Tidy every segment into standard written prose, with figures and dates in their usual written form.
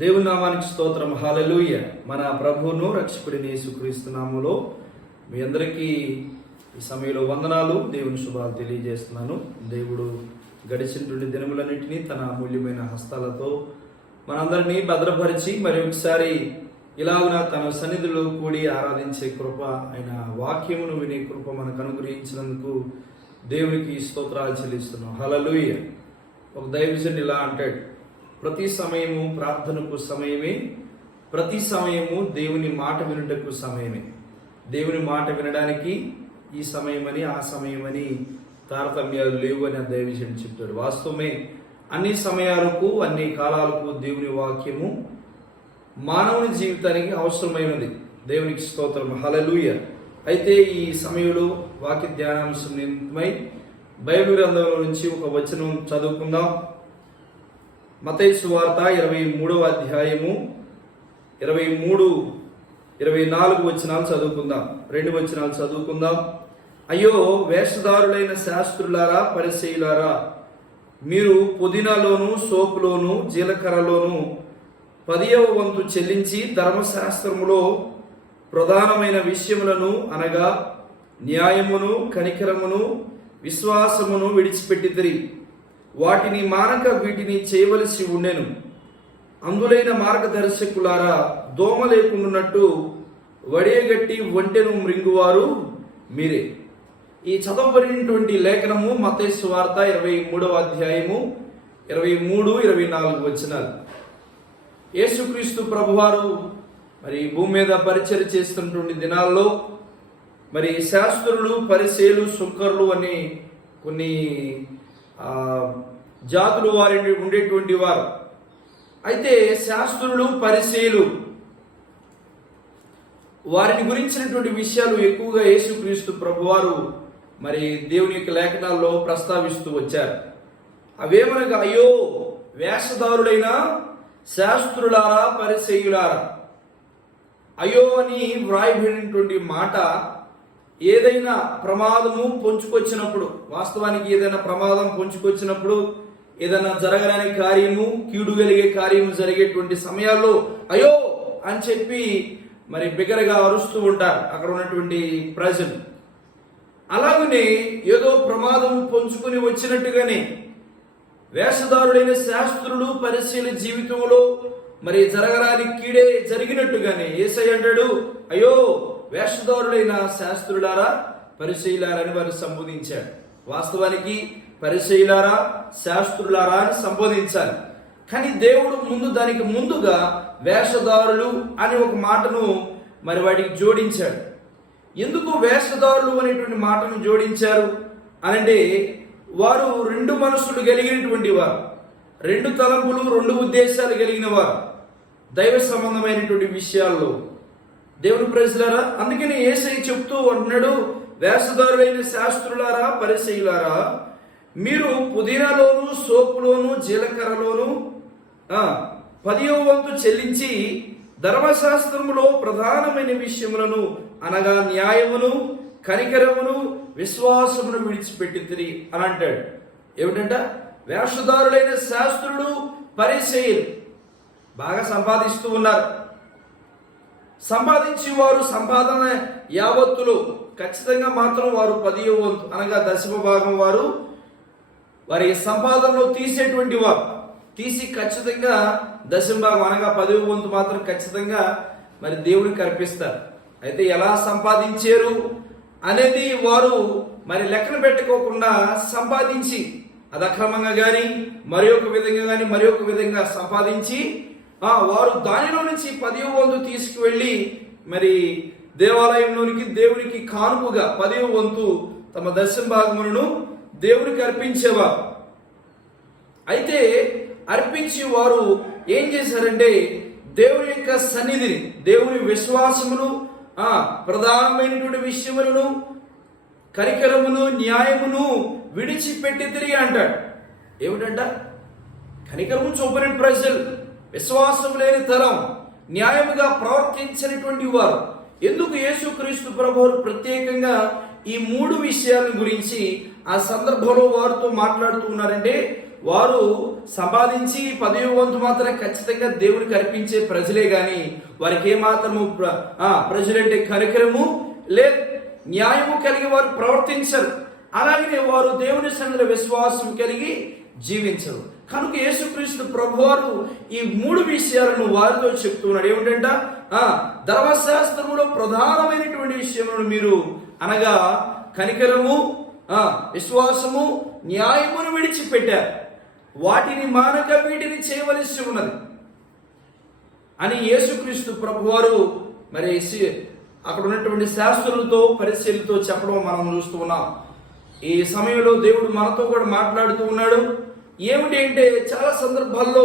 దేవుని నామానికి స్తోత్రం. హల్లెలూయా. మన ప్రభువును రక్షకుడిని యేసుక్రీస్తు నామములో మీ అందరికీ ఈ సమయంలో వందనాలు, దేవుని శుభాలు తెలియజేస్తున్నాను. దేవుడు గడిచినటువంటి దినములన్నింటినీ తన అమూల్యమైన హస్తాలతో మనందరినీ భద్రపరిచి మరి ఒకసారి ఇలాగున తన సన్నిధిలో కూడి ఆరాధించే కృప, ఆయన వాక్యమును వినే కృప మనకు అనుగ్రహించినందుకు దేవునికి స్తోత్రాలు చెల్లిస్తున్నాం. హల్లెలూయా. ఒక దైవజనుడు ఇలా అంటాడు, ప్రతి సమయము ప్రార్థనకు సమయమే, ప్రతి సమయము దేవుని మాట వినుటకు సమయమే. దేవుని మాట వినడానికి ఈ సమయమని ఆ సమయమని తారతమ్యాలు లేవు అని ఆ దైవజనుడు చెప్తాడు. వాస్తవమే, అన్ని సమయాలకు అన్ని కాలాలకు దేవుని వాక్యము మానవుని జీవితానికి అవసరమైనది. దేవునికి స్తోత్రం. హల్లెలూయా. అయితే ఈ సమయంలో వాక్య ధ్యానాంశం నిమిత్తమై బైబిల్ గ్రంథంలో నుంచి ఒక వచనం చదువుకుందాం. మత్తయి సువార్త 23వ అధ్యాయము 23-24 వచనాలు చదువుకుందాం. 2 వచనాలు చదువుకుందాం. అయ్యో వేషధారులైన శాస్త్రులారా, పరిసయ్యులారా, మీరు పుదీనాలోను, సోపులోను, జీలకర్రలోను 10వ వంతు చెల్లించి ధర్మశాస్త్రములో ప్రధానమైన విషయములను అనగా న్యాయమును, కనికరమును, విశ్వాసమును విడిచిపెట్టితిరి. వాటిని మానక వీటిని చేయవలసి ఉండెను. అందులైన మార్గదర్శకులారా, దోమ లేకుండాన్నట్టు వడియగట్టి ఒంటెను మృంగువారు మీరే. ఈ చదవబడినటువంటి లేఖనము మత్తయి సువార్త 23వ అధ్యాయము 23-24 వచనాలు. యేసుక్రీస్తు ప్రభువారు మరి భూమి మీద పరిచర్య చేస్తున్నటువంటి దినాల్లో మరి శాస్త్రులు, పరిసయ్యులు, సుంకరులు అని కొన్ని జాతులు వారి ఉండేటువంటి వారు. అయితే శాస్త్రులు, పరిసయ్యులు వారిని గురించినటువంటి విషయాలు ఎక్కువగా యేసుక్రీస్తు ప్రభువారు మరి దేవుని యొక్క లేఖనాల్లో ప్రస్తావిస్తూ వచ్చారు. అవేమనగా, అయ్యో వేషధారులైన శాస్త్రులారా, పరిసయ్యులారా. అయ్యో అని వ్రాయబడినటువంటి మాట ఏదైనా ప్రమాదము పొంచుకొచ్చినప్పుడు, వాస్తవానికి ఏదైనా ప్రమాదం పొంచుకొచ్చినప్పుడు, ఏదైనా జరగరాని కార్యము, కీడు కలిగే కార్యము జరిగేటువంటి సమయాల్లో అయ్యో అని చెప్పి మరి బిగ్గరగా అరుస్తూ ఉంటారు అక్కడ ఉన్నటువంటి ప్రజలు. అలాగనే ఏదో ప్రమాదం పొంచుకొని వచ్చినట్టుగానే వేషధారుడైన శాస్త్రులు, పరిసయ్యుల జీవితంలో మరి జరగరాని కీడే జరిగినట్టుగానే యేసయ్య అంటాడు, అయ్యో వేషధారులైన శాస్త్రులారా, పరిసయ్యులారా అని వారు సంబోధించాడు. వాస్తవానికి పరిసయ్యులారా, శాస్త్రులారా అని సంబోధించాలి. కానీ దేవుడు దానికి ముందుగా వేషధారులు అని ఒక మాటను మరి వాటికి జోడించాడు. ఎందుకు వేషధారులు అనేటువంటి మాటను జోడించారు అనంటే, వారు 2 మనసులు కలిగినటువంటి వారు, 2 తలంపులు, 2 ఉద్దేశాలు కలిగిన వారు దైవ సంబంధమైనటువంటి విషయాల్లో. దేవుని ప్రజలారా, అందుకని యేసయ్య చెప్తూ అంటున్నాడు, వేషధారులైన శాస్త్రులారా, పరిసయ్యులారా, మీరు పుదీనాలోను, సోపులోను, జీలకర్రలోను 10వ వంతు చెల్లించి ధర్మశాస్త్రములో ప్రధానమైన విషయములను అనగా న్యాయమును, కనికరమును, విశ్వాసమును విడిచిపెట్టితిరి అని అంటాడు. ఏమిటంట? వేషధారులైన శాస్త్రులు, పరిసయ్యులు బాగా సంపాదిస్తూ ఉన్నారు. సంపాదించి వారు సంపాదన యావత్తులో ఖచ్చితంగా మాత్రం వారు 10వ వంతు అనగా 10వ భాగం వారి సంపాదనలో తీసేటువంటి వారు, తీసి ఖచ్చితంగా 10వ భాగం అనగా 10వ వంతు మాత్రం ఖచ్చితంగా మరి దేవుడికి అర్పిస్తారు. అయితే ఎలా సంపాదించారు అనేది వారు మరి లెక్కన పెట్టుకోకుండా సంపాదించి, అది అక్రమంగా కానీ మరి ఒక విధంగా సంపాదించి వారు దానిలో నుంచి 10వ వంతు తీసుకువెళ్ళి మరి దేవాలయంలోనికి దేవునికి కానుకగా 10వ వంతు తమ 10వ భాగములను దేవునికి అర్పించేవారు. అయితే అర్పించి వారు ఏం చేశారంటే, దేవుని యొక్క సన్నిధిని, దేవుని విశ్వాసమును, ప్రధానమైనటువంటి విషయములను, కనికరమును, న్యాయమును విడిచిపెట్టితిరి అంటాడు. ఏమిటంట? కనికరము చూపని ప్రజలు, విశ్వాసం లేని తరం, న్యాయముగా ప్రవర్తించినటువంటి వారు. ఎందుకు యేసుక్రీస్తు ప్రభువు ప్రత్యేకంగా ఈ 3 విషయాల గురించి ఆ సందర్భంలో వారితో మాట్లాడుతూ ఉన్నారంటే, వారు సంపాదించి 10వ వంతు మాత్రం ఖచ్చితంగా దేవునికి అర్పించే ప్రజలే గాని వారికి ఏమాత్రము ప్రజలంటే కనికరము లేదు, న్యాయము కలిగి వారు ప్రవర్తించరు. అలాగనే వారు దేవుని సన్నిధిలో విశ్వాసం కలిగి జీవించరు. కనుక యేసుక్రీస్తు ప్రభువారు ఈ 3 విషయాలను వారితో చెప్తున్నాడు. ఏమిటంట? ధర్మశాస్త్రములో ప్రధానమైనటువంటి విషయములను మీరు అనగా కనికరము, విశ్వాసము, న్యాయమును విడిచిపెట్టారు. వాటిని మానక వీటిని చేయవలసి ఉన్నది అని యేసుక్రీస్తు ప్రభువారు మరి అక్కడ ఉన్నటువంటి శాస్త్రులతో పరిశీలతో చెప్పడం మనం చూస్తూ ఉన్నాం. ఈ సమయంలో దేవుడు మనతో కూడా మాట్లాడుతూ ఉన్నాడు. ఏమిటి అంటే, చాలా సందర్భాల్లో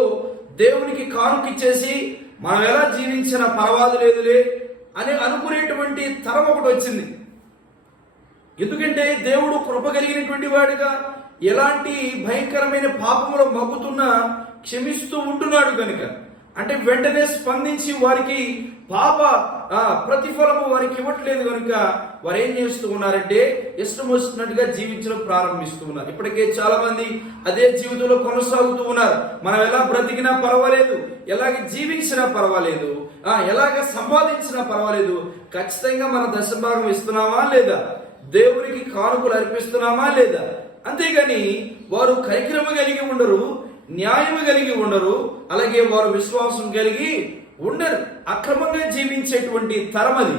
దేవునికి కానుకిచ్చేసి మనం ఎలా జీవించినా పర్వాలేదులే అని అనుకునేటువంటి తరం ఒకటి వచ్చింది. ఎందుకంటే దేవుడు కృప కలిగినటువంటి వాడిగా ఎలాంటి భయంకరమైన పాపములో మగ్గుతున్నా క్షమిస్తూ ఉంటున్నాడు కనుక, అంటే వెంటనే స్పందించి వారికి పాప ప్రతిఫలము వారికి ఇవ్వట్లేదు కనుక వారు ఏం చేస్తూ ఉన్నారంటే ఇష్టం వచ్చినట్టుగా జీవించడం ప్రారంభిస్తూ ఉన్నారు. ఇప్పటికే చాలా మంది అదే జీవితంలో కొనసాగుతూ ఉన్నారు. మనం ఎలా బ్రతికినా పర్వాలేదు, ఎలాగ జీవించినా పర్వాలేదు, ఎలాగ సంపాదించినా పర్వాలేదు, ఖచ్చితంగా మన దశభాగం ఇస్తున్నామా లేదా, దేవునికి కానుకలు అర్పిస్తున్నామా లేదా. అంతేగాని వారు కనికరము కలిగి ఉండరు, న్యాయము కలిగి ఉండరు, అలాగే వారు విశ్వాసం కలిగి ఉండరు. అక్రమంగా జీవించేటువంటి తరం అది.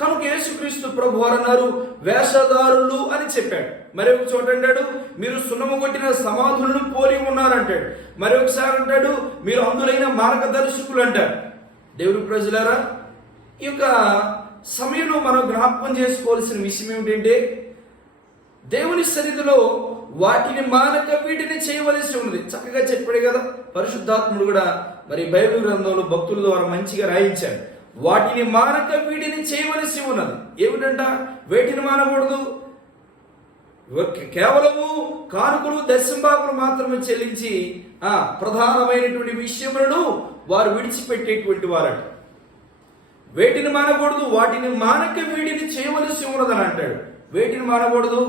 కనుక యేసుక్రీస్తు ప్రభువారు అన్నారు వేషధారులు అని చెప్పాడు. మరి ఒక చోట అంటాడు మీరు సున్నము కొట్టిన సమాధులను పోలి ఉన్నారంటాడు. మరి ఒకసారి అంటాడు మీరు అందులైన మార్గదర్శకులు అంటాడు. దేవుని ప్రజలారా, ఈ యొక్క సమయంలో మనం జ్ఞాపకం చేసుకోవాల్సిన విషయం ఏమిటంటే, దేవుని సన్నిధిలో వాటిని మానక వీటిని చేయవలసి ఉన్నది. చక్కగా చెప్పాడు కదా పరిశుద్ధాత్ముడు కూడా మరి బైబిల్ గ్రంథంలో భక్తుల ద్వారా మంచిగా రాయించాడు. వాటిని మానక వీటిని చేయవలసి ఉన్నది. ఏమిటంట? వేటిని మానకూడదు, కేవలము కానుకలు దశంభాగములు మాత్రమే చెల్లించి ప్రధానమైనటువంటి విషయములను వారు విడిచిపెట్టేటువంటి వారట. వేటిని మానకూడదు, వాటిని మానక వీటిని చేయవలసి ఉన్నదని అంటాడు. వేటిని మానకూడదు?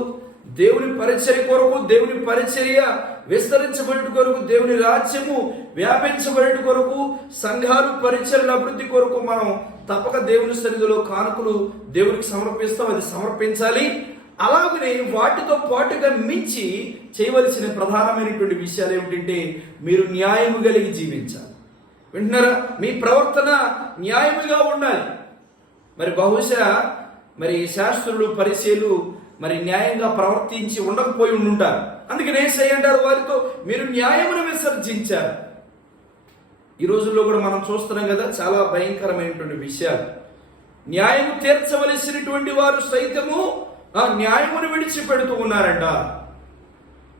దేవుని పరిచర్య కొరకు, దేవుని పరిచర్య విస్తరించబడి కొరకు, దేవుని రాజ్యము వ్యాపించబడి కొరకు, సంఘాలు పరిచర్యల అభివృద్ధి కొరకు మనం తప్పక దేవుని సన్నిధిలో కానుకలు దేవునికి సమర్పిస్తాం. అది సమర్పించాలి. అలాగనే వాటితో పాటుగా మించి చేయవలసిన ప్రధానమైనటువంటి విషయాలు ఏమిటంటే మీరు న్యాయము కలిగి జీవించాలి. వింటున్నారా? మీ ప్రవర్తన న్యాయముగా ఉండాలి. మరి బహుశా మరి శాస్త్రులు పరిచయులు మరి న్యాయంగా ప్రవర్తించి ఉండకపోయి ఉండుంటారు. అందుకని యేసయ్య అంటారు వారితో మీరు న్యాయమును విసర్జించారు. ఈ రోజుల్లో కూడా మనం చూస్తున్నాం కదా చాలా భయంకరమైనటువంటి విషయాలు. న్యాయము తీర్చవలసినటువంటి వారు సైతము ఆ న్యాయమును విడిచిపెడుతూ ఉన్నారంట.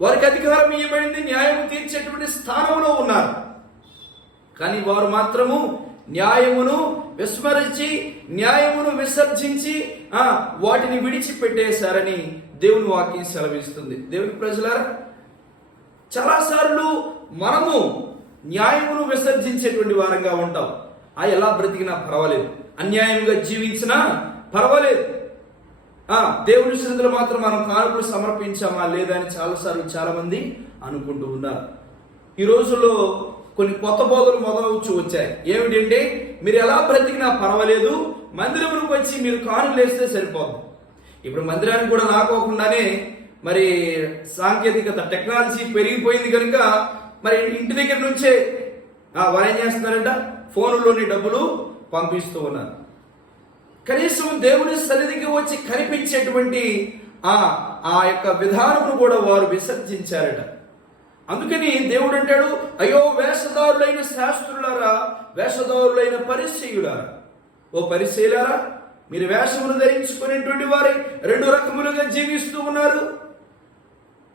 వారికి అధికారం ఇవ్వబడింది, న్యాయము తీర్చేటువంటి స్థానంలో ఉన్నారు. కానీ వారు మాత్రము న్యాయమును విస్మరించి, న్యాయమును విసర్జించి వాటిని విడిచిపెట్టేశారని దేవుని వాక్యం సెలవిస్తుంది. దేవుని ప్రజలారా, చాలాసార్లు మనము న్యాయమును విసర్జించేటువంటి వారంగా ఉంటాం. ఎలా బ్రతికినా పర్వాలేదు, అన్యాయంగా జీవించినా పర్వాలేదు, దేవుని సన్నిధిలో మాత్రం మనం కానుకలు సమర్పించామా లేదా అని చాలాసార్లు చాలా మంది అనుకుంటూ ఉన్నారు. ఈ రోజుల్లో కొన్ని కొత్త బోధలు మొదలవచ్చు వచ్చాయి. ఏమిటంటే మీరు ఎలా బ్రతికినా పర్వాలేదు, మందిరంలోకి వచ్చి మీరు కానుకలు వేస్తే సరిపోదు. ఇప్పుడు మందిరానికి కూడా రాకోకుండానే మరి సాంకేతికత టెక్నాలజీ పెరిగిపోయింది కనుక మరి ఇంటి దగ్గర నుంచే వారు ఏం చేస్తున్నారంట, ఫోన్లోని డబ్బులు పంపిస్తూ ఉన్నారు. కనీసం దేవుని సన్నిధికి వచ్చి కనిపించేటువంటి ఆ యొక్క విధానమును కూడా వారు విసర్జించారట. అందుకని దేవుడు అంటాడు, అయ్యో వేషధారులైన శాస్త్రులారా, వేషధారులైన పరిసయ్యులారా, ఓ పరిసయ్యులారా, మీరు వేషమును ధరించుకునేటువంటి వారి 2 రకములుగా జీవిస్తూ ఉన్నారు.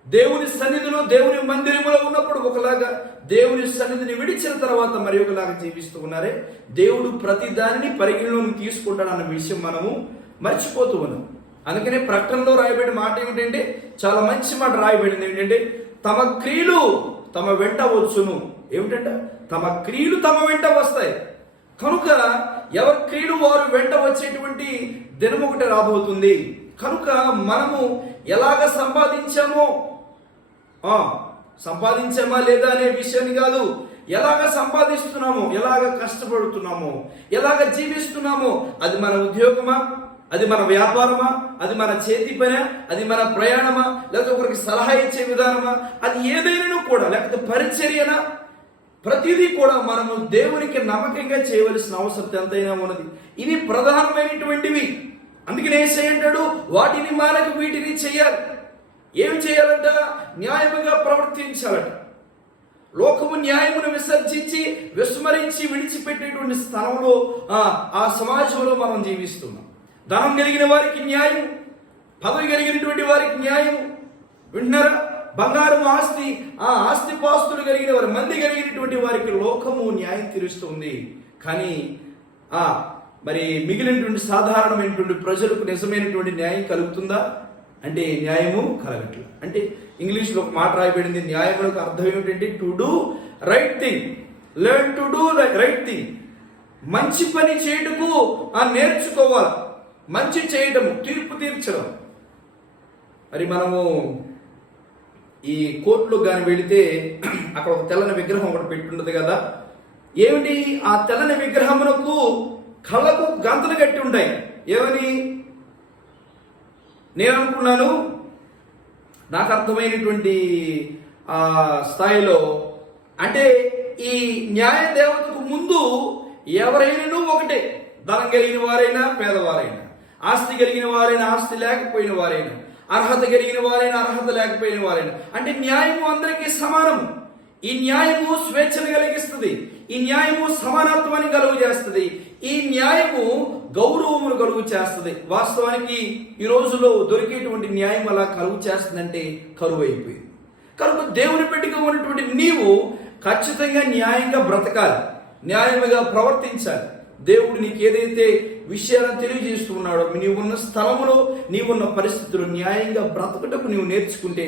దేవుని సన్నిధిలో, దేవుని మందిరములో ఉన్నప్పుడు ఒకలాగా, దేవుని సన్నిధిని విడిచిన తర్వాత మరి ఒకలాగా జీవిస్తూ ఉన్నారే. దేవుడు ప్రతి దానిని పరిగణలోకి తీసుకుంటాడన్న విషయం మనము మర్చిపోతూ ఉన్నాం. అందుకనే ప్రకటనలో రాయబడిన మాట ఏమిటంటే, చాలా మంచి మాట రాయబడింది. ఏంటంటే తమ క్రియలు తమ వెంట వచ్చును. ఏమిటంట? తమ క్రియలు తమ వెంట వస్తాయి. కనుక ఎవరి క్రియలు వారు వెంట వచ్చేటువంటి దినం ఒకటి రాబోతుంది. కనుక మనము ఎలాగ సంపాదించామో సంపాదించామా లేదా అనే విషయాన్ని కాదు, ఎలాగ సంపాదిస్తున్నామో, ఎలాగ కష్టపడుతున్నామో, ఎలాగ జీవిస్తున్నామో, అది మన ఉద్యోగమా, అది మన వ్యాపారమా, అది మన చేతి పనా, అది మన ప్రయాణమా, లేకపోతే ఒకరికి సలహా ఇచ్చే విధానమా, అది ఏదైనా కూడా, లేకపోతే పరిచర్యనా, ప్రతిదీ కూడా మనము దేవునికి నమ్మకంగా చేయవలసిన అవసరం ఎంతైనా ఉన్నది. ఇవి ప్రధానమైనటువంటివి. అందుకనే యేసయ్య అంటాడు, వాటిని మానక వీటిని చేయాలి. ఏం చేయాలంట? న్యాయముగా ప్రవర్తించాలట. లోకము న్యాయమును విసర్జించి విస్మరించి విడిచిపెట్టేటువంటి స్థలంలో ఆ సమాజంలో మనం జీవిస్తున్నాం. ధనం కలిగిన వారికి న్యాయం, పదవి కలిగినటువంటి వారికి న్యాయం. వింటున్నారా? బంగారం ఆస్తి, ఆ ఆస్తిపాస్తులు కలిగిన వారి, మంది కలిగినటువంటి వారికి లోకము న్యాయం తీరుస్తుంది. కానీ మరి మిగిలినటువంటి సాధారణమైనటువంటి ప్రజలకు నిజమైనటువంటి న్యాయం కలుగుతుందా అంటే న్యాయము కలగట్లేదు. అంటే ఇంగ్లీష్లో ఒక మాట రాయబడింది, న్యాయములకు అర్థం ఏమిటంటే to do right thing, learn to do right thing. మంచి పని చేయటకు నేర్చుకోవాలి. మంచి చేయటము, తీర్పు తీర్చడం. మరి మనము ఈ కోర్టులో కానీ వెళితే అక్కడ ఒక తెల్లని విగ్రహం ఒకటి పెట్టుండదు కదా. ఏమిటి ఆ తెల్లని విగ్రహమునకు కళ్ళకు గంతలు కట్టి ఉంటాయి. ఏమని నేను అనుకున్నాను, నాకు అర్థమైనటువంటి స్థాయిలో, అంటే ఈ న్యాయ దేవతకు ముందు ఎవరైనా ఒకటే, ధనం కలిగిన వారైనా పేదవారైనా, ఆస్తి కలిగిన వారైనా ఆస్తి లేకపోయిన వారైనా, అర్హత కలిగిన వారైనా అర్హత లేకపోయిన వారైనా, అంటే న్యాయము అందరికీ సమానము. ఈ న్యాయము స్వేచ్ఛను కలిగిస్తుంది. ఈ న్యాయము సమానత్వాన్ని కలుగు చేస్తుంది. ఈ న్యాయము గౌరవమును కలుగు చేస్తుంది. వాస్తవానికి ఈ రోజులో దొరికేటువంటి న్యాయం అలా కలుగు చేస్తుందంటే కరువు అయిపోయింది. కనుక దేవుని బిడ్డగా ఉన్నటువంటి నీవు ఖచ్చితంగా న్యాయంగా బ్రతకాలి, న్యాయముగా ప్రవర్తించాలి. దేవుడు నీకు ఏదైతే విషయాలను తెలియజేస్తూ ఉన్నాడో, నీవున్న స్థలంలో, నీవున్న పరిస్థితుల్లో న్యాయంగా బ్రతకటకు నీవు నేర్చుకుంటే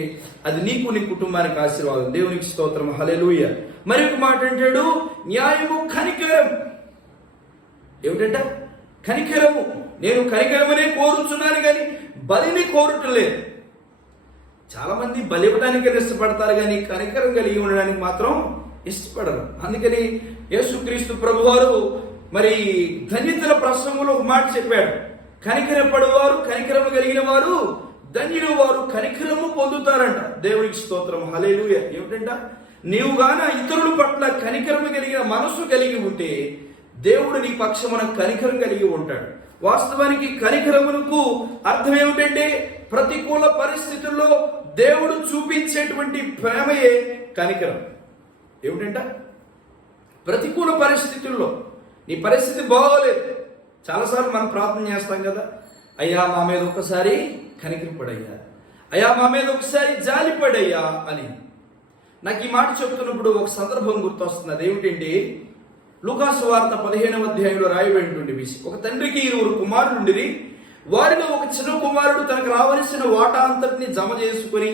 అది నీకు, నీ కుటుంబానికి ఆశీర్వాదం. దేవునికి స్తోత్రం, హల్లెలూయా. మరి ఒక మాట అంటాడు, న్యాయము కనికరం. ఏమిటంట? కనికరము. నేను కనికరమనే కోరుచున్నాను కానీ బలిని కోరటం లేదు. చాలా మంది బలి ఇవ్వడానికి ఇష్టపడతారు కానీ కనికరం కలిగి ఉండడానికి మాత్రం ఇష్టపడరు. అందుకని యేసుక్రీస్తు ప్రభువారు మరి ధన్యతల ప్రసంగంలో ఒక మాట చెప్పాడు, కనికరపడువారు, కనికరము కలిగిన వారు ధన్యులు, వారు కనికరము పొందుతారంట. దేవునికి స్తోత్రం, హల్లెలూయా. ఏమిటంట? నీవు గాన ఇతరుల పట్ల కనికరము కలిగిన మనసు కలిగి ఉంటే దేవుడు నీ పక్షమున కనికరం కలిగి ఉంటాడు. వాస్తవానికి కనికరమునకు అర్థం ఏమిటంటే ప్రతికూల పరిస్థితుల్లో దేవుడు చూపించేటువంటి ప్రేమయే కనికరం. ఏమిటంట? ప్రతికూల పరిస్థితుల్లో నీ పరిస్థితి బాగోలేదు. చాలాసార్లు మనం ప్రార్థన చేస్తాం కదా, అయ్యా మా మీద ఒకసారి కనికరపడయ్యా, అయ్యా మా మీద ఒకసారి జాలిపడయ్యా అని. నాకు ఈ మాట చెబుతున్నప్పుడు ఒక సందర్భం గుర్తొస్తుంది. అదేమిటంటే లూకాసు వార్త 15వ అధ్యాయంలో రాయబడినటువంటి విషయం. ఒక తండ్రికి 2 కుమారులు ఉండిరి. వారిలో ఒక చిన్న కుమారుడు తనకు రావలసిన వాటా అంతటిని జమ చేసుకుని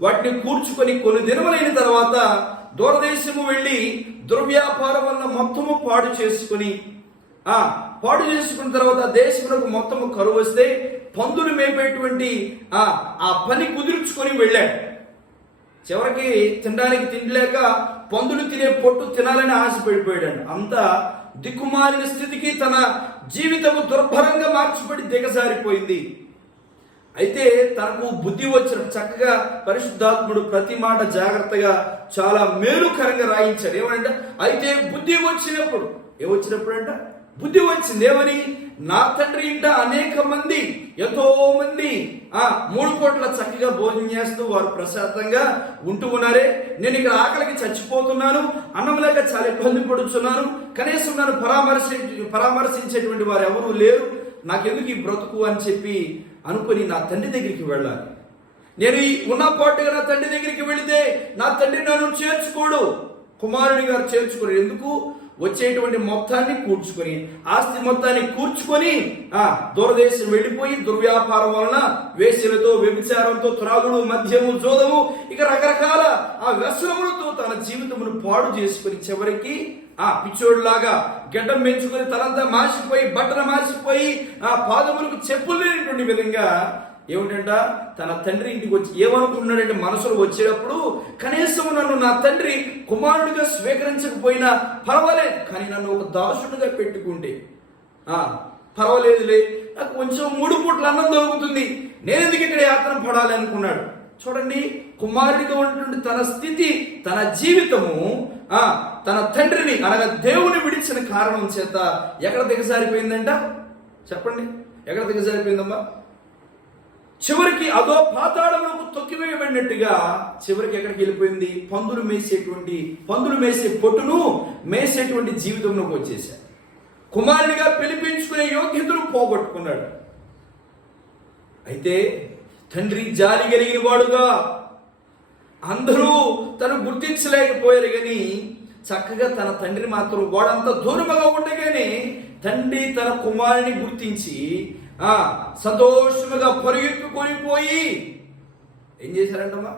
వాటిని కూర్చుకొని కొన్ని దినములైన తర్వాత దూరదేశము వెళ్ళి దుర్వ్యాపారం వల్ల మొత్తము పాడు చేసుకున్న తర్వాత దేశములకు మొత్తము కరువు వస్తే పందులు మేపేటువంటి ఆ పని కుదుర్చుకొని వెళ్ళాడు. చివరికి తినడానికి తిండిలేక పందులు తినే పొట్టు తినాలని ఆశపడిపోయాడు. అంత దిక్కుమాలిన స్థితికి తన జీవితము దుర్భరంగా మార్చిపడి దిగజారిపోయింది. అయితే తనకు బుద్ధి వచ్చిన చక్కగా పరిశుద్ధాత్ముడు ప్రతి మాట జాగ్రత్తగా చాలా మేలుకరంగా రాయించాడు. ఏమంటే అయితే బుద్ధి వచ్చినప్పుడు ఏమొచ్చినప్పుడు బుద్ధి వచ్చింది. ఏమని? నా తండ్రి ఇంట అనేక మంది, ఎంతో మంది 3 పూట్ల చక్కగా భోజనం చేస్తూ వారు ప్రశాంతంగా ఉంటూ ఉన్నారే, నేను ఇక్కడ ఆకలికి చచ్చిపోతున్నాను, అన్నం లేక చాలా ఇబ్బంది పడుతున్నాను, కనీసం నన్ను పరామర్శించేటువంటి వారు ఎవరూ లేరు, నాకెందుకు ఈ బ్రతుకు అని చెప్పి అనుకుని నా తండ్రి దగ్గరికి వెళ్ళాలి. నేను ఉన్న పాటుగా నా తండ్రి దగ్గరికి వెళితే నా తండ్రి నన్ను చేర్చుకోడు, కుమారుడి గారు చేర్చుకోడు. ఎందుకు? వచ్చేటువంటి మొత్తాన్ని కూర్చుకొని, ఆస్తి మొత్తాన్ని కూర్చుకొని దూరదేశం వెళ్ళిపోయి దుర్వ్యాపారం వలన వేశ్యలతో, వ్యభిచారంతో, త్రాగుడు, మద్యము, జోదము, ఇక రకరకాల వ్యసనములతో తన జీవితమును పాడు చేసుకుని చివరికి పిచ్చోడులాగా గడ్డం పెంచుకొని తలంతా మాసిపోయి, బట్టలు మాసిపోయి, పాదములకు చెప్పులు లేనటువంటి విధంగా ఏమిటంట, తన తండ్రి ఇంటికి వచ్చి ఏమనుకుంటున్నాడంటే మనసులో వచ్చేటప్పుడు, కనీసం నన్ను నా తండ్రి కుమారుడిగా స్వీకరించకపోయినా పర్వాలేదు, కానీ నన్ను ఒక దాసుడిగా పెట్టుకుంటే పర్వాలేదులే, నాకు కొంచెం 3 పూట్ల అన్నం దొరుకుతుంది, నేను ఎందుకు ఇక్కడ యాతన పడాలి అనుకున్నాడు. చూడండి, కుమారుడిగా ఉన్నటువంటి తన స్థితి, తన జీవితము తన తండ్రిని అనగా దేవుని విడిచిన కారణం చేత ఎక్కడ దిగజారిపోయిందంట? చెప్పండి, ఎక్కడ దిగజారిపోయిందమ్మా? చివరికి అదో పాతాళములకు తొక్కివేయబడినట్టుగా చివరికి ఎక్కడికి వెళ్ళిపోయింది? పందులు మేసే పొట్టును మేసేటువంటి జీవితంలోకి వచ్చేసాడు. కుమారుడిగా పిలిపించుకునే యోగ్యతను పోగొట్టుకున్నాడు. అయితే తండ్రి జాలి కలిగిన వాడుగా అందరూ తను గుర్తించలేకపోయారు, కానీ చక్కగా తన తండ్రి మాత్రం వాడంత దూరముగా ఉండగానే తండ్రి తన కుమారుని గుర్తించి సంతోషముగా పరిగెత్తుకొని పోయి ఏం చేశారంటమ్మా?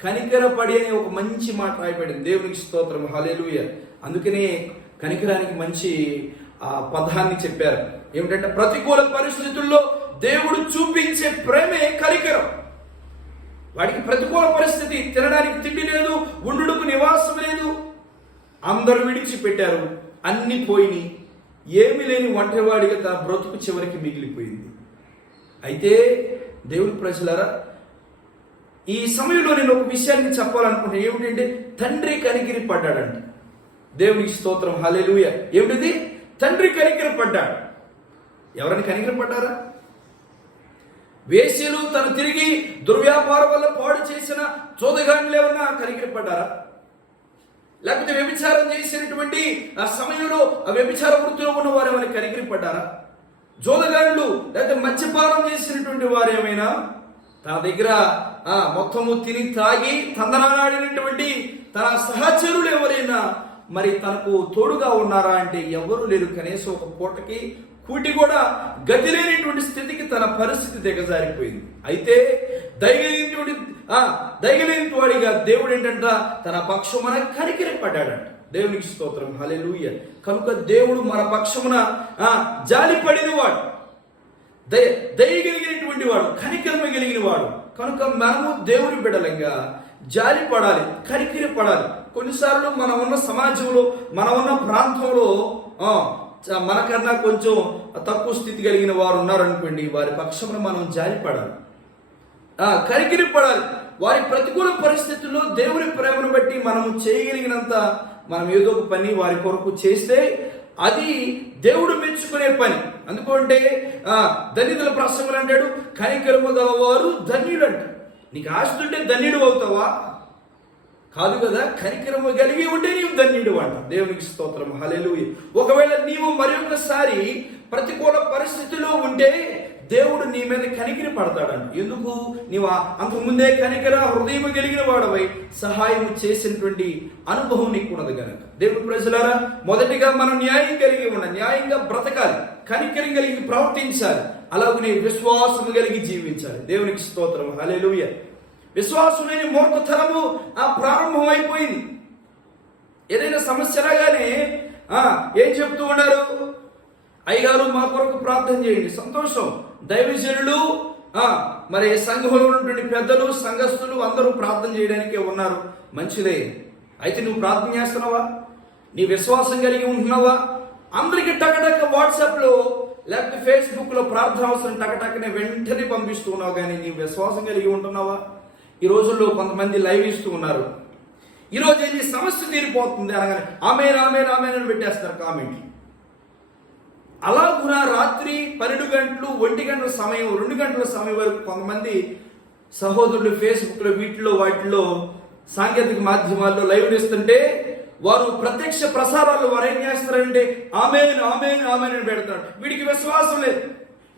కనికరపడి అనే ఒక మంచి మాట రాయబడింది. దేవునికి స్తోత్రం, హల్లెలూయా. అందుకనే కనికరానికి మంచి పదాన్ని చెప్పారు. ఏమిటంటే, ప్రతికూల పరిస్థితుల్లో దేవుడు చూపించే ప్రేమే కనికరం. వాడికి ప్రతికూల పరిస్థితి, తినడానికి తిండి లేదు, ఉండుటకు నివాసం లేదు, అందరూ విడిచిపెట్టారు, అన్ని పోయినాయి, ఏమీ లేని ఒంటరివాడిగా తన బ్రతుకు చివరికి మిగిలిపోయింది. అయితే దేవుని ప్రజలారా, ఈ సమయంలో నేను ఒక విషయాన్ని చెప్పాలనుకుంటున్నాను. ఏమిటంటే, తండ్రి కనికిరి పడ్డాడంట. దేవునికి స్తోత్రం, హల్లెలూయా. ఏమిటిది? తండ్రి కనికిరి పడ్డాడు. ఎవరైనా కనికిరి పడ్డారా? వేశ్యలు తను తిరిగి దుర్వ్యాపారం వల్ల పాడు చేసిన చోదగాండ్లు ఏమన్నా కనికిరి పడ్డారా? లేకపోతే వ్యభిచారం చేసినటువంటి ఆ సమయంలో ఆ వ్యభిచార వృత్తిలో ఉన్న వారు ఏమైనా కనికిరి పడ్డారా? జోదగాండ్లు లేకపోతే మద్యపానం చేసినటువంటి వారు ఏమైనా తన దగ్గర మొత్తము తిని తాగి తందనాడినటువంటి తన సహచరులు ఎవరైనా మరి తనకు తోడుగా ఉన్నారా అంటే ఎవరు లేరు. కనీసం ఒక పూటకి కూటి కూడా గతి లేనిటువంటి స్థితికి తన పరిస్థితి దిగజారిపోయింది. అయితే దయగలేని వాడిగా దేవుడు ఏంటంట, తన పక్షమున కనికరి పడ్డాడంట. దేవునికి స్తోత్రం, హల్లెలూయా. కనుక దేవుడు మన పక్షమున జాలి పడిన వాడు, దయగలిగినటువంటి వాడు, కనికరమ కలిగిన వాడు. కనుక మనము దేవుని బిడ్డలంగా జాలి పడాలి, కనికరి పడాలి. కొన్నిసార్లు మనం ఉన్న సమాజంలో, మనం ఉన్న ప్రాంతంలో మనకన్నా కొంచెం తక్కువ స్థితి కలిగిన వారు ఉన్నారనుకోండి, వారి పక్షమున మనం జాలి పడాలి, కనికరి పడాలి. వారి ప్రతికూల పరిస్థితుల్లో దేవుని ప్రేమను బట్టి మనము చేయగలిగినంత మనం ఏదో ఒక పని వారి కొరకు చేస్తే అది దేవుడు మెచ్చుకునే పని. అందుకంటే ధన్యుల ప్రసంగులు అంటాడు, కనికరము గలవారు ధన్యుడు అంట. నీకు ఆస్తి ఉంటే ధన్యుడు అవుతావా? కాదు కదా. కనికరము కలిగి ఉంటే నీవు ధన్యుడు అంట. దేవునికి స్తోత్రం, హల్లెలూయా. ఒకవేళ నీవు మరి ఒకసారి ప్రతికూల పరిస్థితిలో ఉంటే దేవుడు నీ మీద కనికరి పడతాడంట. ఎందుకు? నీవు అంతకుముందే కనికర హృదయం కలిగిన వాడవై సహాయం చేసినటువంటి అనుభవం నీకు ఉన్నది కనుక. దేవుడు ప్రజలారా, మొదటిగా మనం న్యాయం కలిగి ఉండాలి, న్యాయంగా బ్రతకాలి, కనికరం కలిగి ప్రవర్తించాలి, అలాగనే విశ్వాసం కలిగి జీవించాలి. దేవునికి స్తోత్రం, హల్లెలూయా. విశ్వాసం లేని మూర్ఖతనము ప్రారంభం అయిపోయింది. ఏదైనా సమస్య రాగానే ఏం చెప్తూ ఉన్నారు? అయ్యగారు మా కొరకు ప్రార్థన చేయండి. సంతోషం. దైవజనులు మరి సంఘంలో ఉన్నటువంటి పెద్దలు, సంఘస్థులు అందరూ ప్రార్థన చేయడానికే ఉన్నారు, మంచిదే. అయితే నువ్వు ప్రార్థన చేస్తున్నావా? నీ విశ్వాసం కలిగి ఉంటున్నావా? అందరికి టకటక వాట్సాప్లో లేకపోతే ఫేస్బుక్లో ప్రార్థన అవసరం టకటకనే వెంటనే పంపిస్తూ ఉన్నావు, కానీ నీ విశ్వాసం కలిగి ఉంటున్నావా? ఈ రోజుల్లో కొంతమంది లైవ్ ఇస్తూ ఉన్నారు. ఈరోజు ఈ సమస్య తీరిపోతుంది అనగానే ఆమేన్ ఆమేన్ ఆమేన్ అని పెట్టేస్తారు కామెంట్. అలా కూడా రాత్రి 12 గంటలు, 1 గంటల సమయం, 2 గంటల సమయం వరకు కొంతమంది సహోదరులు ఫేస్బుక్లో వాటిల్లో సాంకేతిక మాధ్యమాల్లో లైవ్ ఇస్తుంటే వారు ప్రత్యక్ష ప్రసారాలు వారు ఏం చేస్తారంటే ఆమేన్ ఆమేన్ ఆమేన్ అని పెడతాడు. వీడికి విశ్వాసం లేదు,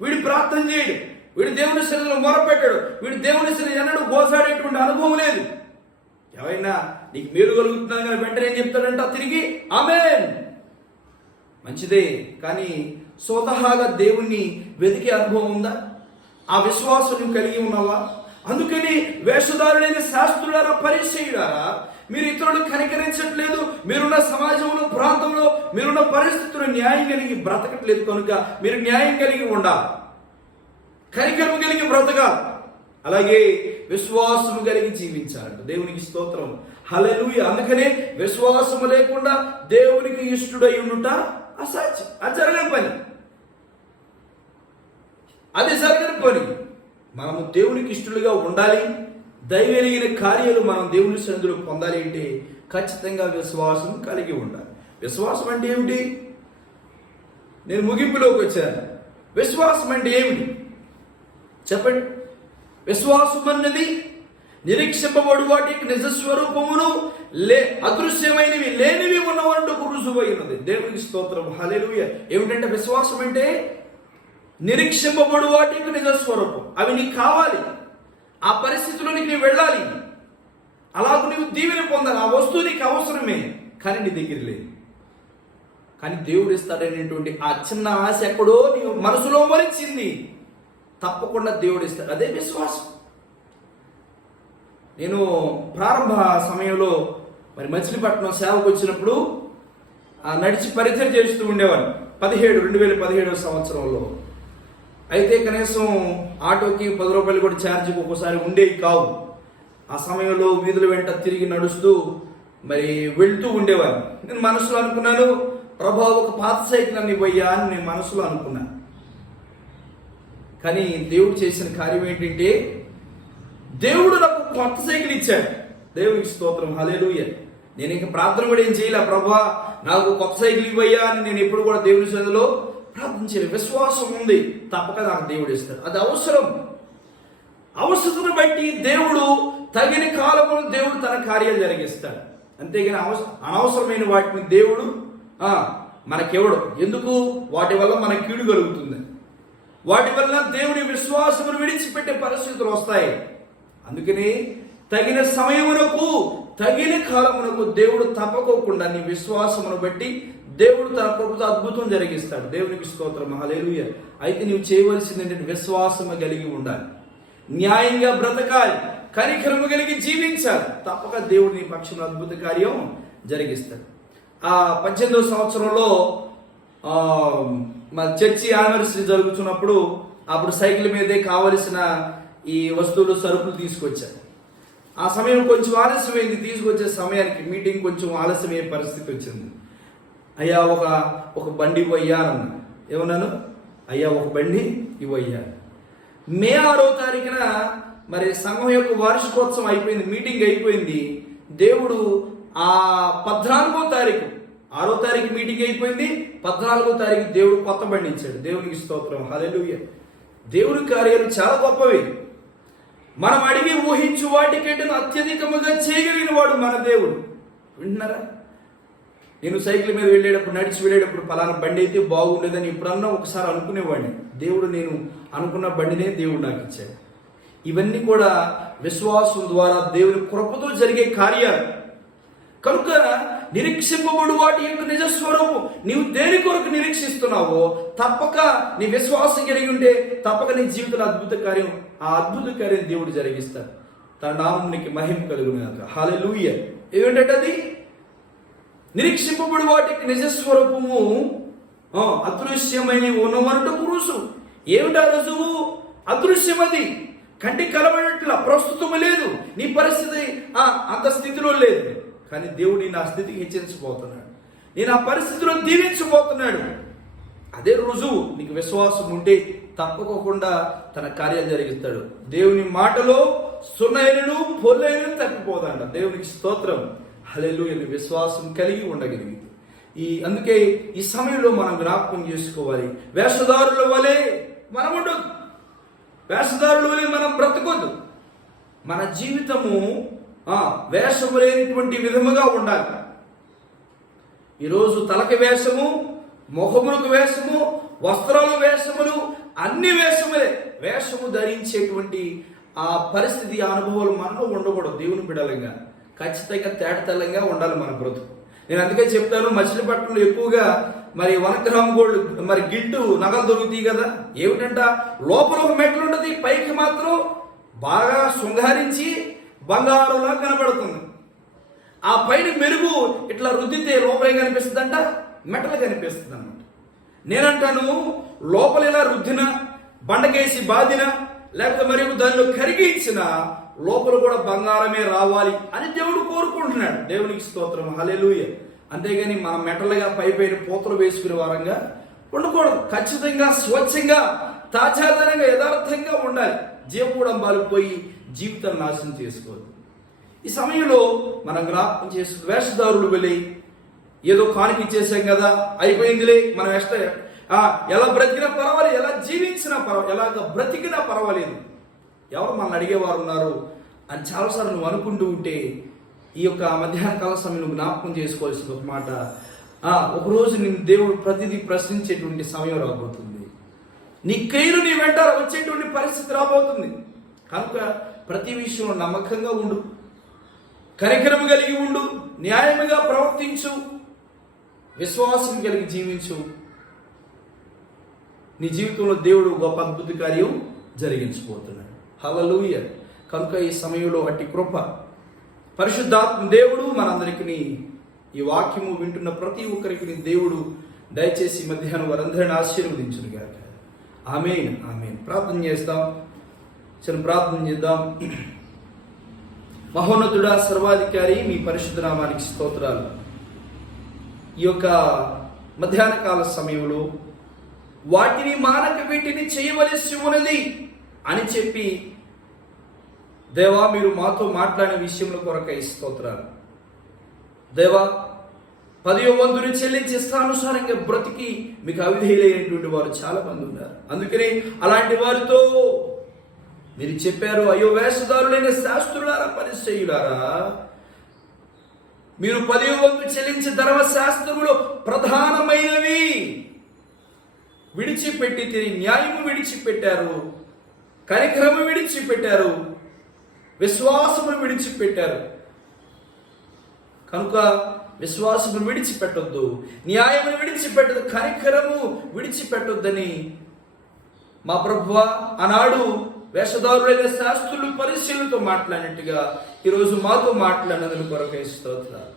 వీడు ప్రార్థన చేయడు, వీడు దేవుని శరీరంలో మొరపెట్టాడు, వీడు దేవుని శరీరం ఎన్నడూ గోసాడేటువంటి అనుభవం లేదు. ఎవరైనా నీకు మేలు కలుగుతున్నాను కానీ వెంటనే ఏం చెప్తాడంట తిరిగి ఆమేన్. మంచిదే, కానీ స్వతహాగా దేవుణ్ణి వెతికే అనుభవం ఉందా? ఆ విశ్వాసం నువ్వు కలిగి ఉన్నావా? అందుకని వేషధారులైన శాస్త్రులారా, పరిచయులారా, మీరు ఇతరులను కనికరించట్లేదు, మీరున్న సమాజంలో, ప్రాంతంలో, మీరున్న పరిస్థితుల్లో న్యాయం కలిగి బ్రతకట్లేదు. కనుక మీరు న్యాయం కలిగి ఉండాలి. కనికరము కలిగి బ్రతకాలి, అలాగే విశ్వాసము కలిగి జీవించాలి. దేవునికి స్తోత్రం, హల్లెలూయా. అందుకనే విశ్వాసము లేకుండా దేవునికి ఇష్టడై ఉండుట అసాధ్యం. అది జరగని పని, అది జరగని పని. మనము దేవునికి ఇష్టలుగా ఉండాలి, దైవెలిగిన కార్యాలు మనం దేవుని సన్నిధిలో పొందాలి అంటే ఖచ్చితంగా విశ్వాసం కలిగి ఉండాలి. విశ్వాసం అంటే ఏమిటి? నేను ముగింపులోకి వచ్చాను. విశ్వాసం అంటే ఏమిటి చెప్పండి. విశ్వాసం అన్నది నిరీక్షింపబడు వాటికి నిజస్వరూపమును అదృశ్యమైనవి లేనివి ఉన్నవంటకు రుజువైనది. దేవునికి స్తోత్రం, హల్లెలూయా. ఏమిటంటే విశ్వాసం అంటే నిరీక్షింపబడు వాటికి నిజస్వరూపం. అవి నీకు కావాలి, ఆ పరిస్థితిలోనికి నీవు వెళ్ళాలి, అలాగూ నీవు దీవెన పొందాలి. ఆ వస్తువు నీకు అవసరమే, కానీ నీ దగ్గర లేదు. కానీ దేవుడు ఇస్తాడనేటువంటి ఆ చిన్న ఆశ ఎక్కడో నీ మనసులో మరిచింది, తప్పకుండా దేవుడు ఇస్తాడు. అదే విశ్వాసం. నేను ప్రారంభ సమయంలో మరి మచిలీపట్నం సేవకు వచ్చినప్పుడు నడిచి పరిచయం చేస్తూ ఉండేవాడిని 2017 సంవత్సరంలో. అయితే కనీసం ఆటోకి 10 రూపాయలు కూడా ఛార్జీకి ఒక్కోసారి ఉండేవి కావు. ఆ సమయంలో వీధుల వెంట తిరిగి నడుస్తూ మరి వెళ్తూ ఉండేవాడిని. నేను మనసులో అనుకున్నాను, ప్రభా ఒక పాత సైకిల్ అని ఇవ్వయ్యా అని నేను మనసులో అనుకున్నాను. కానీ దేవుడు చేసిన కార్యం ఏంటంటే దేవుడు నాకు కొత్త సైకిల్ ఇచ్చాడు. దేవునికి స్తోత్రం, హల్లెలూయా. నేను ఇంకా ప్రార్థన కూడా ఏం చేయలే, ప్రభా నాకు కొత్త సైకిల్ ఇవ్వయ్యా అని నేను ఎప్పుడు కూడా దేవుని సన్నిధిలో ప్రార్థన చేయలేదు. విశ్వాసం ఉంది, తప్పక నాకు దేవుడు ఇస్తాడు. అది అవసరం. అవసరతను బట్టి దేవుడు తగిన కాలమును దేవుడు తన కార్యాలు జరిగిస్తాడు. అంతేగాని అనవసరమైన వాటిని దేవుడు మనకెవడు. ఎందుకు? వాటి వల్ల మన కీడు కలుగుతుంది, వాటి వల్ల దేవుని విశ్వాసమును విడిచిపెట్టే పరిస్థితులు వస్తాయి. అందుకని తగిన సమయమునకు తగిన కాలమునకు దేవుడు తప్పకోకుండా నీ విశ్వాసమును బట్టి దేవుడు తన ప్రభుత్వ అద్భుతం జరిగిస్తాడు. దేవునికి స్తోత్రం, హల్లెలూయా. అయితే నీవు చేయవలసింది ఏంటంటే విశ్వాసము కలిగి ఉండాలి, న్యాయంగా బ్రతకాలి, కనికరము కలిగి జీవించాలి. తప్పక దేవుడు నీ పక్షంలో అద్భుత కార్యం జరిగిస్తాడు. 18వ సంవత్సరంలో మా చర్చి యానివర్సరీ జరుగుతున్నప్పుడు అప్పుడు సైకిల్ మీదే కావలసిన ఈ వస్తువులు సరుకులు తీసుకొచ్చారు. ఆ సమయం కొంచెం ఆలస్యమైంది. తీసుకొచ్చే సమయానికి మీటింగ్ కొంచెం ఆలస్యమయ్యే పరిస్థితి వచ్చింది. అయ్యా ఒక బండి ఇవ్వయ్యా అన్నా. ఏమన్నాను? అయ్యా ఒక బండి ఇవ్వయ్యా. మే 6వ తారీఖున మరి సంఘం యొక్క వార్షికోత్సవం అయిపోయింది, మీటింగ్ అయిపోయింది. దేవుడు 14వ తారీఖు, 6వ తారీఖు మీటింగ్ అయిపోయింది, 14వ తారీఖు దేవుడు కొత్త బండి ఇచ్చాడు. దేవునికి స్తోత్రం, హల్లెలూయా. దేవుని కార్యాలు చాలా గొప్పవి. మనం అడిగి ఊహించు వాటికంటే అత్యధికముగా చేయగలిగిన వాడు మన దేవుడు. వింటున్నారా? నేను సైకిల్ మీద వెళ్ళేటప్పుడు, నడిచి వెళ్ళేటప్పుడు పలానా బండి అయితే బాగుండేదని ఎప్పుడన్నా ఒకసారి అనుకునేవాడిని. దేవుడు నేను అనుకున్న బండినే దేవుడు నాకు ఇచ్చాడు. ఇవన్నీ కూడా విశ్వాసం ద్వారా దేవుని కృపతో జరిగే కార్యాలు. కనుక నిరీక్షింపబడు వాటి యొక్క నిజస్వరూపం నీవు దేని కొరకు నిరీక్షిస్తున్నావో తప్పక నీ విశ్వాసం కలిగి ఉంటే తప్పక నీ జీవితంలో అద్భుత కార్యం, ఆ అద్భుత కార్యం దేవుడు జరిగిస్తాడు. తన నామమునికి మహిమ కలుగునుగాక, హల్లెలూయా. ఏమిటంటే అది నిరీక్షింపబడు వాటికి నిజస్వరూపము అదృశ్యమైన ఉన్నవన్నట్టుకు రుజువు. ఏమిటా రుజువు? అదృశ్యమది, కంటికి కనబడట్లా, ప్రస్తుతం లేదు, నీ పరిస్థితి అంత స్థితిలో లేదు. కానీ దేవుడు నేను ఆ స్థితికి హెచ్చరించబోతున్నాడు, నేను ఆ పరిస్థితిలో దీవించబోతున్నాడు. అదే రుజువు. నీకు విశ్వాసం ఉంటే తప్పకోకుండా తన కార్యాలు జరిగిస్తాడు. దేవుని మాటలో సున్నైనను పొల్లైనను తప్పిపోదంట. దేవునికి స్తోత్రం, హల్లెలూయా. విశ్వాసం కలిగి ఉండగలిగింది. అందుకే ఈ సమయంలో మనం జ్ఞాపకం చేసుకోవాలి, వేషధారుల వలె మనం ఉండొద్దు, వేషధారుల వలె మనం బ్రతకొద్దు. మన జీవితము వేషము లేనిటువంటి విధముగా ఉండాలి. ఈరోజు తలకి వేషము, ముఖములకు వేషము, వస్త్రాల వేషములు, అన్ని వేషములే. వేషము ధరించేటువంటి ఆ పరిస్థితి, ఆ అనుభవాలు మనలో ఉండకూడదు. దేవుని బిడ్డలంగా ఖచ్చితంగా తేటతెల్లంగా ఉండాలి మన బ్రతుకు. నేను అందుకే చెప్తాను, మచిలీపట్నంలో ఎక్కువగా మరి 1 గ్రామ్ గోల్డ్ మరి గిల్టు నగలు దొరుకుతాయి కదా. ఏమిటంట, లోపల ఒక మెట్లు ఉంటుంది, పైకి మాత్రం బాగా శృంగారించి బంగారులా కనబడుతుంది. ఆ పైన మెరుగు ఇట్లా రుద్దితే లోపల ఏం కనిపిస్తుందంట, మెటలు కనిపిస్తుంది అన్నమాట. నేనంటాను, లోపల ఇలా రుద్దిన బండకేసి బాదిన లేకపోతే మరియు దానిలో కరిగించిన లోపల కూడా బంగారమే రావాలి అని దేవుడు కోరుకుంటున్నాడు. దేవునికి స్తోత్రం, హల్లెలూయా. అంతేగాని మనం మెటలుగా పైపైన పూతలు వేసుకునే వారంగా ఉండకూడదు. ఖచ్చితంగా స్వచ్ఛంగా తాజాదనంగా యథార్థంగా ఉండాలి. జీవకూడంబాలు పోయి జీవితాన్ని నాశనం చేసుకోవద్దు. ఈ సమయంలో మనం జ్ఞాపకం చేసుకుని వేషధారులు వెళ్ళి ఏదో కానుక ఇచ్చేసాం కదా, అయిపోయిందిలే, మనం ఎలా బ్రతికినా పర్వాలేదు, ఎలా జీవించినా పర్వాలేదు, ఎలాగ బ్రతికినా పర్వాలేదు, ఎవరు మనల్ని అడిగేవారు ఉన్నారు అని చాలాసార్లు నువ్వు అనుకుంటూ ఉంటే ఈ యొక్క మధ్యాహ్న కాల సమయం నువ్వు జ్ఞాపకం చేసుకోవాల్సిన ఒక మాట, ఒకరోజు నేను దేవుడు ప్రతిదీ ప్రశ్నించేటువంటి సమయం రాబోతుంది. నీ కైలు నీ వెంట వచ్చేటువంటి పరిస్థితి రాబోతుంది. కనుక ప్రతి విషయంలో నమ్మకంగా ఉండు, కనికరం కలిగి ఉండు, న్యాయముగా ప్రవర్తించు, విశ్వాసం కలిగి జీవించు. నీ జీవితంలో దేవుడు గొప్ప అద్భుత కార్యం జరిగించబోతున్నాడు. హల్లెలూయా. కనుక ఈ సమయంలో అట్టి కృప పరిశుద్ధాత్మ దేవుడు మనందరికీ ఈ వాక్యము వింటున్న ప్రతి ఒక్కరికి దేవుడు దయచేసి మధ్యాహ్నం వారందరిని ఆశీర్వదించును గాక. ఆమేన్, ఆమేన్. ప్రార్థన చేద్దాం. మహోన్నతుడా, సర్వాధికారి, మీ పరిశుద్ధ నామానికి స్తోత్రాలు. ఈ యొక్క మధ్యాహ్న కాల సమయంలో వాటిని మానక వీటిని చేయవలసి ఉన్నది అని చెప్పి దేవా మీరు మాతో మాట్లాడిన విషయంలో కొరకై స్తోత్రాలు. దేవా 10వ వంతుని చెల్లించి ఇష్టానుసారంగా బ్రతికి మీకు అవిధేయులైనటువంటి వారు చాలా మంది ఉన్నారు. అందుకని అలాంటి వారితో మీరు చెప్పారు, అయ్యో వేషధారులైన శాస్త్రులారా, పరిసయ్యులారా, మీరు 10వ వంతు చెల్లించి ధర్మశాస్త్రములో ప్రధానమైనవి విడిచిపెట్టి న్యాయము విడిచిపెట్టారు, కనికరము విడిచిపెట్టారు, విశ్వాసము విడిచిపెట్టారు. కనుక విశ్వాసము విడిచిపెట్టొద్దు, న్యాయమును విడిచిపెట్టదు, కనికరము విడిచిపెట్టొద్దని మా ప్రభువా ఆనాడు వేషధారులైన శాస్త్రులు పరిశీలనతో మాట్లాడినట్టుగా ఈరోజు మాతో మాట్లాడినందుకు కొరకై స్తోత్రాలు.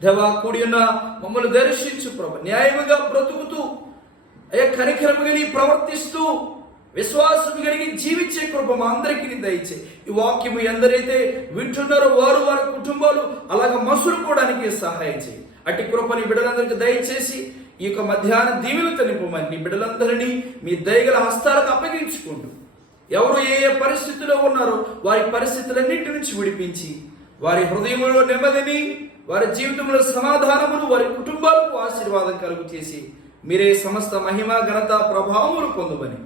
దేవా, కూడి ఉన్న మమ్మల్ని దర్శించు ప్రభు, న్యాయముగా బ్రతుకుతూ కనికరము కలిగి ప్రవర్తిస్తూ విశ్వాసం కలిగి జీవించే కృప మా అందరికీ దయచే. ఈ వాక్యము ఎందరైతే వింటున్నారో వారు వారి కుటుంబాలు అలాగ మసులుకోవడానికి సహాయం చేయి. అట్టి కృపని బిడ్డలందరికీ దయచేసి ఈ యొక్క మధ్యాహ్న దీవెనతో నింపమని నీ బిడ్డలందరినీ మీ దయగల హస్తాలకు అప్పగించుకుంటూ ఎవరు ఏ ఏ పరిస్థితుల్లో ఉన్నారో వారి పరిస్థితులన్నింటి నుంచి విడిపించి వారి హృదయంలో నెమ్మదిని, వారి జీవితంలో సమాధానమును, వారి కుటుంబాలకు ఆశీర్వాదం కలుగు చేసి మీరే సమస్త మహిమ, ఘనత, ప్రభావములు పొందమని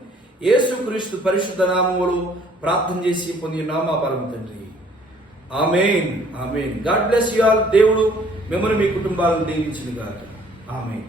యేసుక్రీస్తు పరిశుద్ధ నామములో ప్రార్థన చేసి పొందిన మా పరమ తండ్రి. Amen, amen. God bless you all. దేవుడు మిమ్మల్ని మీ కుటుంబాలను దీవించును గాక. ఆమేన్.